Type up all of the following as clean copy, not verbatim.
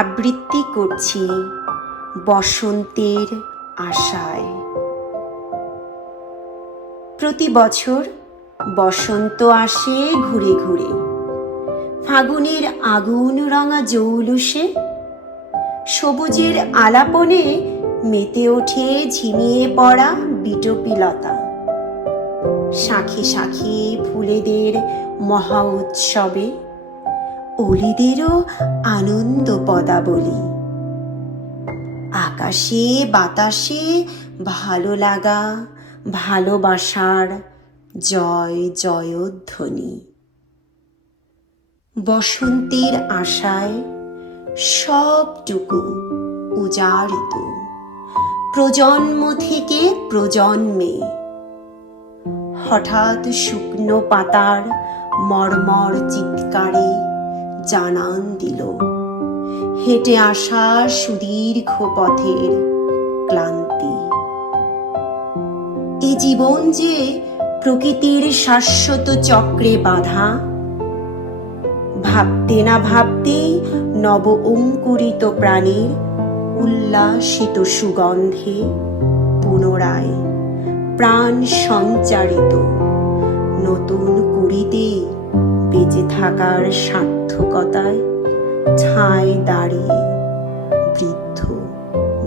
আবৃত্তি করছি বসন্তের আশায়। প্রতি বছর বসন্ত আসে ঘুরে ঘুরে, ফাগুনের আগুন রঙা জৌলুসে। সবুজের আলাপনে মেতে ওঠে ঝিমিয়ে পড়া বিটপিলতা। শাখে শাখে ফুলেদের মহা উৎসবে অলিদেরও আনন্দ পদাবলী। আকাশে বাতাসে ভালো লাগা, ভালোবাসার জয় জয়ধ্বনি। বসন্তের আশায় সবটুকু উজাড়িত, প্রজন্ম থেকে প্রজন্মে। হঠাৎ শুকনো পাতার মর্মর চিৎকারে জানান দিল হেঁটে আসা সুদীর্ঘ পথের ক্লান্তি। এ জীবন যে প্রকৃতির শাশ্বত চক্রে বাঁধা, ভাবতে না ভাবতেই নব অঙ্কুরিত প্রাণের উল্লাসিত সুগন্ধে পুনরায় প্রাণ সঞ্চারিত। নতুন কুড়িতে বেঁচে থাকার সার্থকতায় ছায় দাঁড়িয়ে বৃদ্ধ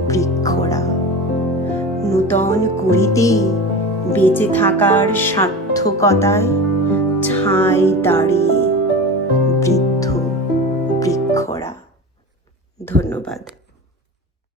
বৃক্ষরা। নূতন কুড়িতে বেঁচে থাকার সার্থকতায় ছায় দাঁড়িয়ে বৃদ্ধ বৃক্ষরা। ধন্যবাদ।